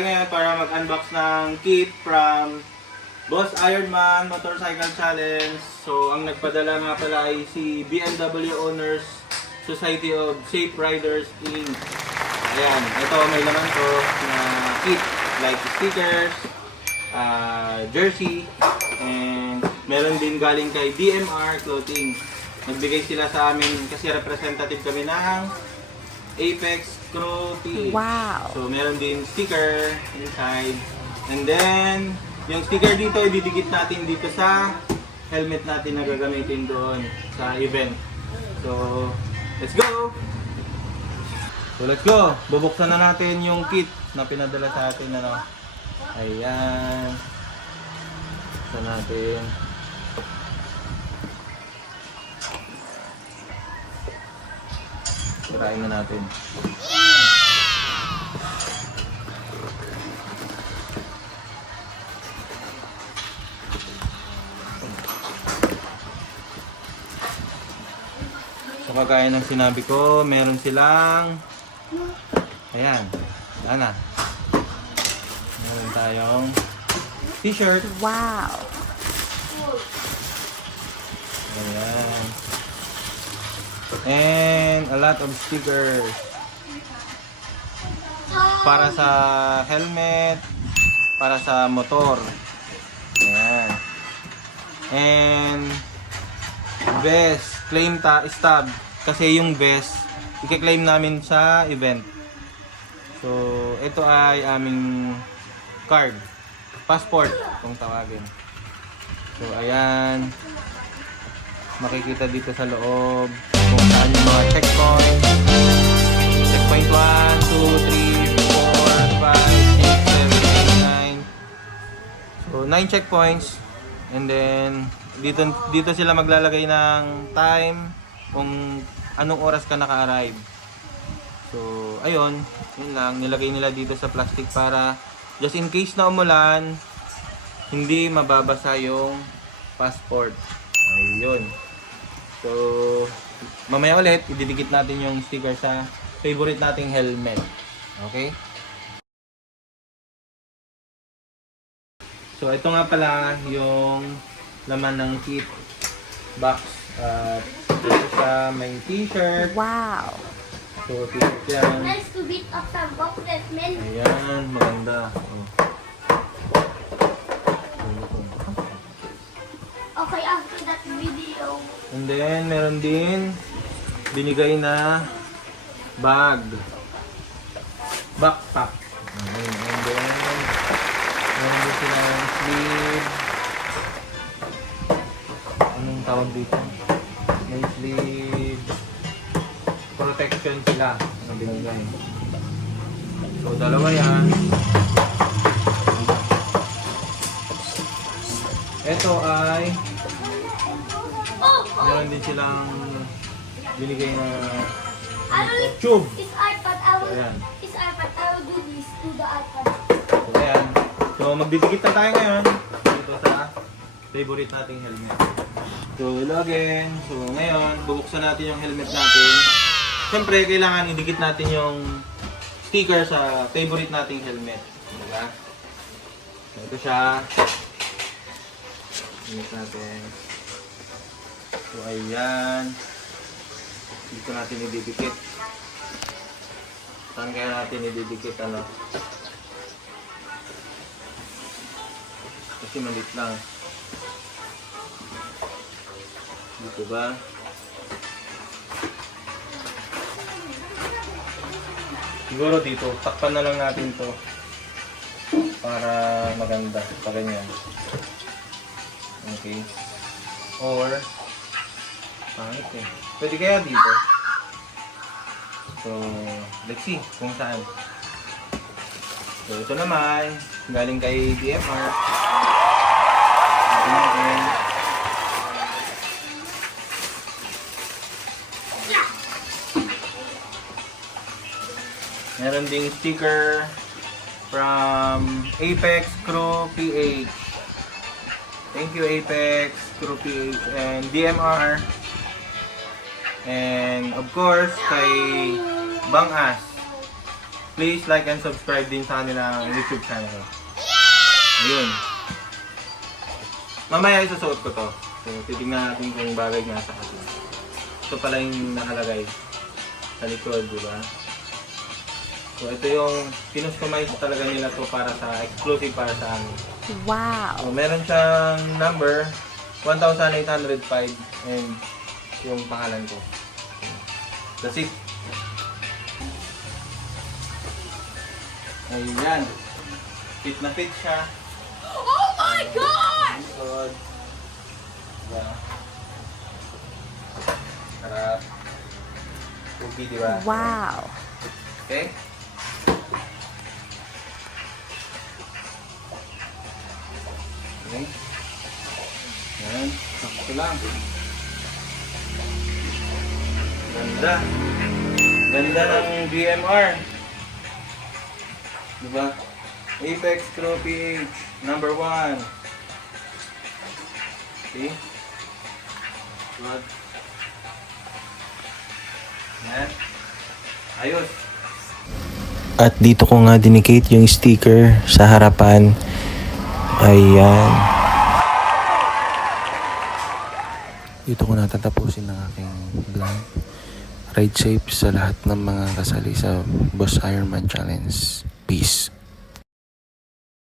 tayo ngayon para mag-unbox ng kit from Boss Ironman Motorcycle Challenge. So, ang nagpadala nga pala ay si BMW Owners Society of Safe Riders Inc. Ayan, ito may laman to na kit like stickers, jersey, and meron din galing kay DMR Clothing. Nagbigay sila sa amin kasi representative kami ng Apex Crew PH. Wow! So, meron din sticker inside. And then, yung sticker dito, ididikit natin dito sa helmet natin na gagamitin doon sa event. So, let's go! So, let's go! Bubuksan na natin yung kit na pinadala sa atin. Ano? Ayan. Buksan natin. Tirain na natin. So, kagaya ng sinabi ko, meron silang ayan, na. Meron tayong t-shirt. Wow! Ayan. And a lot of stickers para sa helmet, para sa motor. Ayan. And vest, claim stub. Kasi yung vest, i-claim namin sa event. So, ito ay aming card. Passport, kung tawagin. So, ayan. Makikita dito sa loob kung saan yung mga checkpoint. Checkpoint 1, 2, 3, 4, 5, 6, 7, 8, 9. So, 9 checkpoints. And then, dito sila maglalagay ng time kung anong oras ka naka-arrive. So, ayun. Yun lang. Nilagay nila dito sa plastic para just in case na umulan, hindi mababasa yung passport. Ayun. So, mamaya ulit, ididikit natin yung sticker sa favorite nating helmet. Okay? So, ito nga pala yung laman ng kit box. Dito sa may t-shirt. Wow! So, t-shirt yan. Nice to beat up some boxes, man. Ayan, maganda. Oh. Okay, after that video. And then, meron din binigay na bag. Backpack. Ayan. And then, meron din silang sleeve. Anong tawag dito? May sleeve. Protection sila. Ang binigay. So, dalawa yan. Ito ay meron din silang binigay na tube. This iPad, Ayan. this iPad, I will do this to the iPad. So, ayan. So, magdidikit na tayo ngayon dito sa favorite nating helmet. So, hello again. So, ngayon, bubuksan natin yung helmet natin. Siyempre, kailangan idikit natin yung sticker sa favorite nating helmet. Diba? So, ito siya. Helmet natin. So, ayan. Dito natin ididikit. Saan kaya natin ididikit, ano? Kasi malit lang. Dito ba? Siguro dito. Takpan na lang natin to para maganda. Pa ganyan. Okay. Or pangit eh. Pwede kaya dito. So, let's see kung saan. So, ito naman. Galing kay DMR. Ito natin. Meron ding sticker from Apex Crew PH. Thank you Apex Crew PH and DMR. And of course kay Bang As. please like and subscribe din sa kanilang YouTube channel. Ayun. Mamaya isusuot ko to. So, titignan natin kung bagay nga sa kanila. Ito pala yung nakalagay sa likod, di ba? So, ito yung pinustomize talaga nila to para sa exclusive para sa amin. Wow. So, meron siyang number 1,805 and yung pangalan ko. That's it. Ayan. Fit na fit siya. Oh my God! Good. Diba? Harap. Pugi, di ba? Wow. Okay? Okay. Yan. Sakto lang. Ganda. Ganda ng DMR. Diba? Apex Pro PH number 1. See? Good. Yan. Ayos. At dito ko nga dinikate yung sticker sa harapan. Ayan. Dito ko natatapusin ang aking vlog. Ride safe sa lahat ng mga kasali sa Boss Ironman Challenge. Peace.